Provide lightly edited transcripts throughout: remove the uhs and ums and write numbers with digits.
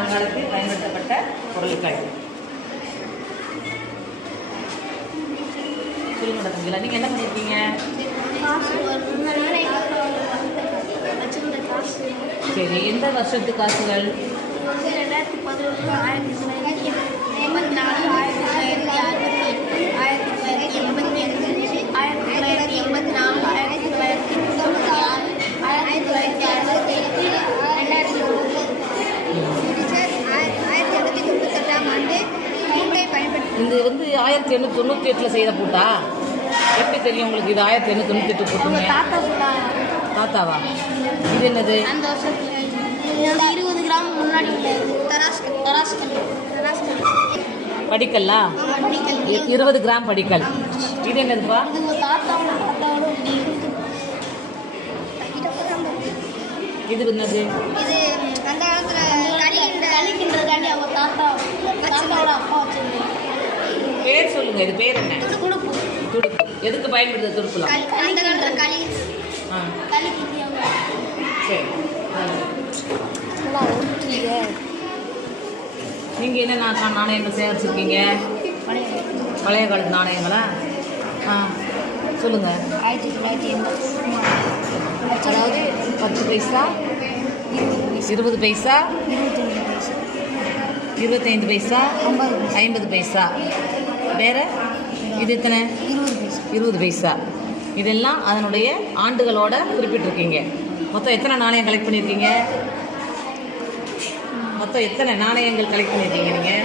பழங்காலத்தில் பயன்படுத்தப்பட்ட பொருட்கள். சொல்லுங்க தம்பிங்களா, நீங்கள் என்ன பண்ணியிருக்கீங்க? சரி, எந்த வருஷத்து காசுகள்? 2011, 1984, 1968, 1985, 1984, 1996, இது வந்து 1898 செய்த பூட்டா? எப்படி தெரியும் உங்களுக்கு இது 1898 பூட்டுங்க? தாத்தாவா? இது என்னது? 20 கிராம் முன்னாடி படிக்கல்லா? 20 கிராம் படிக்கல். இது என்னதுப்பா? இது என்னது? பேர் சொல்லுங்க. இது பேர் என்ன? துடுப்பு. எதுக்கு பயன்படுது துடுப்புலாம்? சரி, நீங்கள் என்ன நாணயங்கள் சேகரிச்சிருக்கீங்க? பழைய காலத்து நாணயங்களா? சொல்லுங்கள். 1983. அதாவது 10 பைசா, 20 பைசா, 25 பைசா, 50 பைசா. வேறு இது எத்தனை? 20 பைசா. இதெல்லாம் அதனுடைய ஆண்டுகளோட குறிப்பிட்டிருக்கீங்க. மொத்தம் எத்தனை நாணயம் கலெக்ட் பண்ணியிருக்கீங்க? மொத்தம் எத்தனை நாணயங்கள் கலெக்ட் பண்ணியிருக்கீங்க நீங்கள்?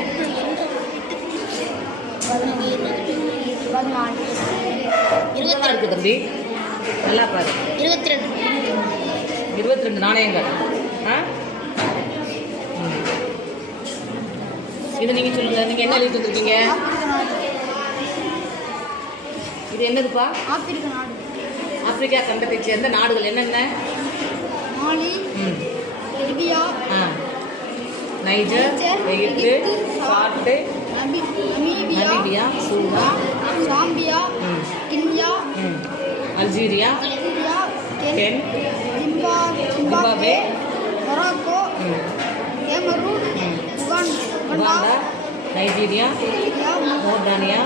14 இருக்கு தம்பி, நல்லா பாரு. 22 நாணயங்கள். இது நீங்கள் சொல்லுங்கள், நீங்கள் என்ன எழுதிட்டு வந்துருக்கீங்க? இது என்னதுப்பா? ஆப்பிரிக்கா கண்டத்தைச் சேர்ந்த நாடுகள் என்னென்ன? Libya, Niger, Egypt, Chad, Namibia, Sudan, Zambia, Guinea, Algeria, கென், Zimbabwe, Morocco, Cameroon, Uganda, Nigeria, Mauritania,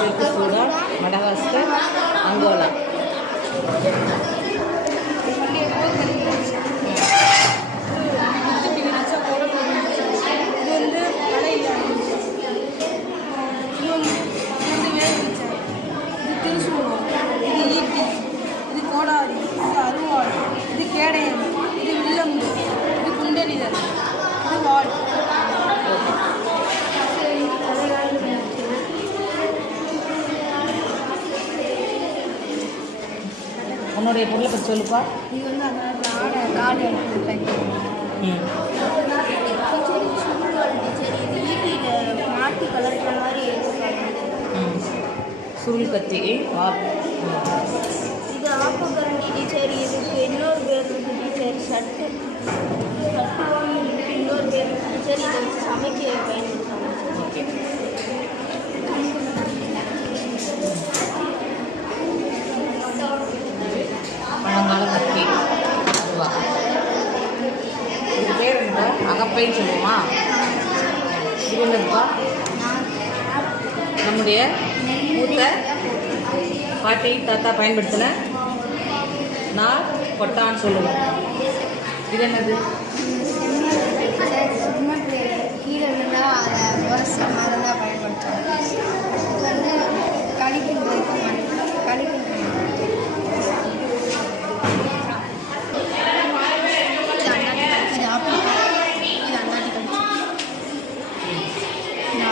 தெற்கு சூடான், மடகாஸ்கர், அங்கோலா. உன்னுடைய பொருளை பற்றி சொல்லுப்பா. இது வந்து அந்த காடு மாட்டி கலர்ற மாதிரி சுருள் கத்தி. இது ஆப்பக்கரண்டி டீச்சர். இதுக்கு இன்னொரு பேர் இருக்கு டீச்சர். சட்டு இன்னொரு பேர் டீச்சர். இதை வச்சு சமைக்க பயன்படுத்துவாங்க. பழங்கால கத்தி. இது பேர் என்ன? அகப்பைன்னு சொல்லுவோமா? இது என்னதுப்பா? நம்முடைய மூத்த பாட்டி தாத்தா பயன்படுத்தின நார் கொட்டான்னு சொல்லுவோம். இது என்னது? கீழே இருந்தால் அதை வருஷம் மாதிரிலாம் பயன்படுத்துவாங்க. இது வந்து கழிக்கின்ற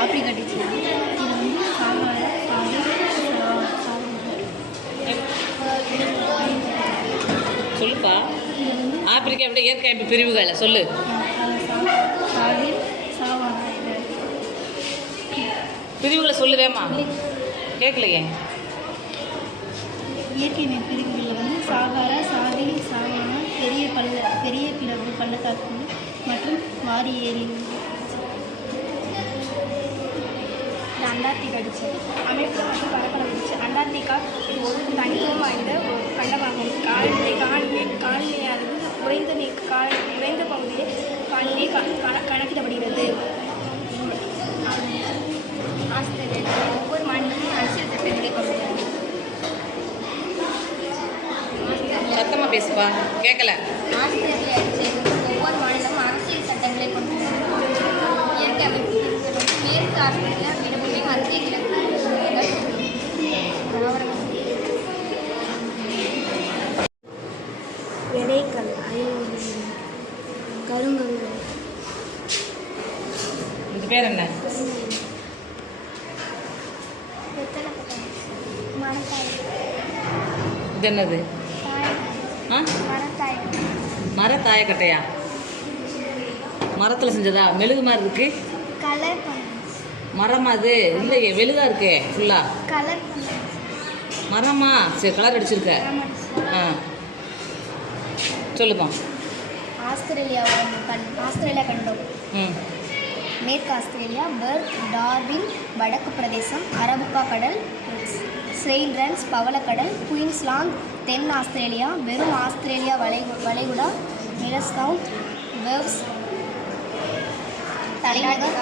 ஆப்பிரிக்கா டீச்சர். இது வந்து சொல்லுப்பா. ஆப்பிரிக்காவுடைய இயற்கை அமைப்பு பிரிவுகளை சொல்லு. பிரிவுகளை சொல்லுவேம்மா, கேட்கலையே. இயற்கை பிரிவுகளில் வந்து சாகாரா, சாதில், சாவானா, பெரிய பிளவு பள்ளத்தாக்கு மற்றும் வாரி ஏரி. Antarctica teacher. அமைப்பு மற்றும் பரப்பளவு டீச்சர். அண்டார்டிகா இது ஒரு தனித்துவம் வாய்ந்த ஒரு கண்டமாகும். காலநிலையானது உறைந்த பகுதியை மாநிலே கணக்கிடப்படுகிறது. ஆஸ்திரேலியாவில் ஒவ்வொரு மாநிலமும் அரசியல் சட்டங்களை கொண்டுள்ளது. சத்தமா பேசுப்பா, கேட்கல. ஆஸ்திரேலியாவில் ஒவ்வொரு மாநிலமும் அரசியல் சட்டங்களை கொண்டுள்ளது. இயற்கை அமைப்பு மேற்கு ஆஸ்திரேலியா பீடபூமி, மத்திய கிழக்கு தாவரங்கள். விதைகள் கருங்கல். இது பேர் என்ன? இது என்னது? ஆ, மரத்தாயக்கட்டையா? மரத்தில் செஞ்சதா? மெழுகு மாதிரி இருக்கு. கலர் மரமா அது? இல்லையே, மெழுகா இருக்கே ஃபுல்லா. கலர் மரமா? சரி, கலர் அடிச்சிருக்க. ஆ, சொல்லுப்பா. ஆஸ்திரேலியா கண்டம். ம், மேற்கு ஆஸ்திரேலியா, பெர்த், டார்வின், வடக்கு பிரதேசம், அரபுக்கா கடல், செயின்ட்ரன்ஸ், பவளக்கடல், குயின்ஸ்லாந்து, தென் ஆஸ்திரேலியா, வெறும் ஆஸ்திரேலியா வளைகுடா, மிலஸ்கவுண்ட், வெவ்ஸ், தலைநகர்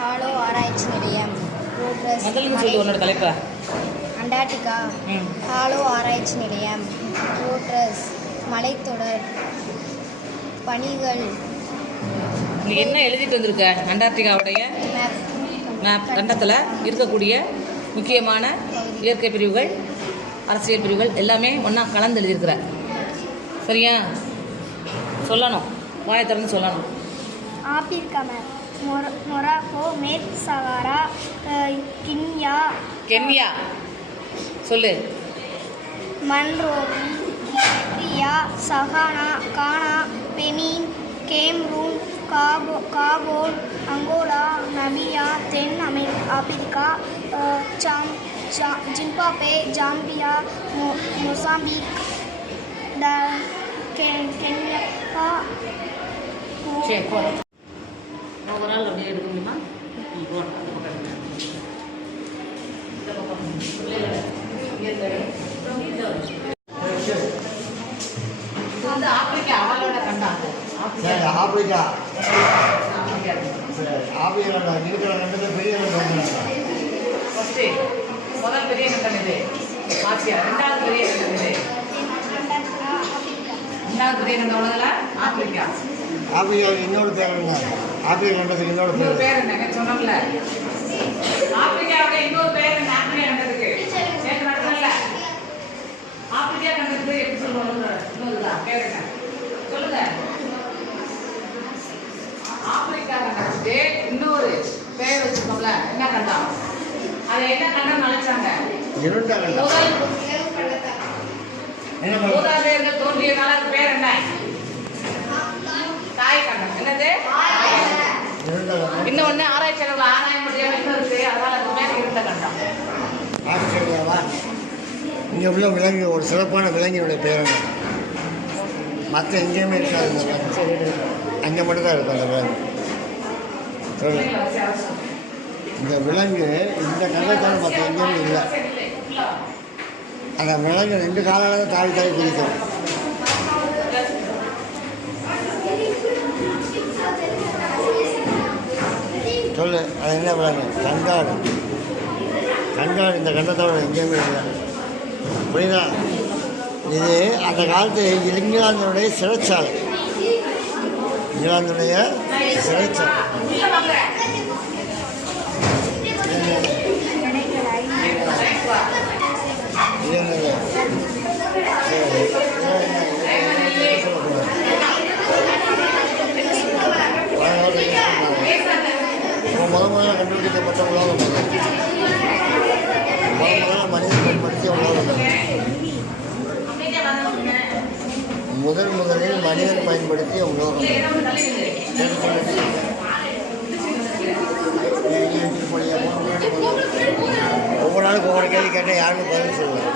ஹாலோ ஆராய்ச்சி நிலையம், முதல்ல சொல்லி உன்னோட தலைப்பா. அண்டார்டிகா, ம், ஹாலோ ஆராய்ச்சி நிலையம், ரோட்ரஸ், மலைத்தொடர், பனிகள், நீ என்ன எழுதிட்டு வந்திருக்க? அண்டார்டிகாவுடைய மேப், கண்டத்தில் இருக்கக்கூடிய முக்கியமான இயற்கை பிரிவுகள், அரசியல் பிரிவுகள் எல்லாமே ஒன்றா கலந்து எழுதியிருக்கிற. சரியா? சொல்லணும், வாயை திறந்து சொல்லணும். ஆப்பிரிக்கா மேப், மொராக்கோ, மேற்கு சகாரா, கின்யா, கென்யா சொல்லு. மன்ரோவி, எரித்ரியா, சகானா, Ghana, Benin, Cameroon, Gabon, Angola, Namibia, தென் Africa, Zimbabwe, Zambia, Mozambique, Kenya. சரி, போதும். ஓவரால் அப்படியே எடுக்க முடியுமா? போகணும். வந்து ஆப்பிரிக்கா அவளோட கண்டம். சரி, ஆப்பிரிக்கா. சரி, ஆப்பிரிக்கா கண்டம் இருக்கிற கண்டத்தில் பெரிய கண்டம். ஃபஸ்ட்டு முதல் பெரிய கண்டம் இது ஆசியா. ரெண்டாவது பெரிய கண்டம் இது. ரெண்டாவது பெரிய கண்டம் உலகில் ஆப்பிரிக்கா. ஆப்பிரிக்காவுக்கு இன்னொரு பேர் என்ன? ஆப்பிரிக்கா கண்டத்துக்கு இன்னொரு இன்னொரு பேர் பேர் என்ன சொன்னோம்ல? ஆப்பிரிக்காவோட இன்னொரு பேர் என்ன? ஆப்பிரிக்கா கண்டத்துக்கு சேர்த்து நடக்கல. ஆப்பிரிக்கா கண்டத்துக்கு எப்படி சொல்லுவாங்க? இன்னொருதான் பேர் என்ன சொல்லுங்க? ஆப்பிரிக்கா கண்டத்துக்கு இன்னொரு பேர் வச்சுக்கோங்கள. என்ன கண்டம்? அதை என்ன கண்டம் அழைச்சாங்க? இருண்ட கண்டம். என்ன பண்ணுறது? மூதாதையர்கள் தோன்றியனால அது பேர் என்ன? தாய் கண்டம். என்னது? இருண்ட கண்டம். இன்னொன்று ஆராய்ச்சியாளர்கள் ஆராய முடியாம இன்னும் இருக்கு. அதனால அது பேர் இருண்ட கண்டம். ஆஸ்திரேலியாவா? இங்கே உள்ள விலங்கு, ஒரு சிறப்பான விலங்கினுடைய பேர் என்ன? மற்ற எங்கேயுமே இருக்காது இந்த விலங்கு. அங்கே மட்டும்தான் இருக்கும் அந்த விலங்கு. சொல்லு. இந்த விலங்கு இந்த கண்டத்தோட மற்ற எங்கேயுமே இல்லை. அந்த விலங்கு 2 காலால தாவி தாவி குதிக்கும். சொல்லு, அது என்ன விலங்கு? கங்காரு. கங்காரு இந்த கண்டத்தோட எங்கேயுமே இல்லை. புரியுதா? இது அந்த காலத்து இங்கிலாந்தினுடைய சிறைச்சாலை. இங்கிலாந்துடைய சிறைச்சாலை. இது என்னது? சரி. முதல்ல கண்டுபிடிக்கப்பட்ட உலகம் முதல்ல மனிதன் பயன்படுத்திய உலகம் முதலில் மனிதன் பயன்படுத்திய உலோகம். ஒவ்வொரு நாளுக்கு ஒவ்வொரு கேள்வி கேட்டால் யாருக்கும் பதில் சொல்லுவாங்க.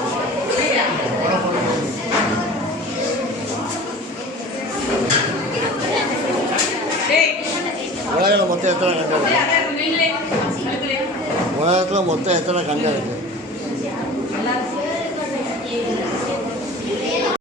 உலகில் மொத்தம் எத்தனை கண்டம் இருக்கு? உலகத்தில் மொத்தம் எத்தனை கண்டம் இருக்குது?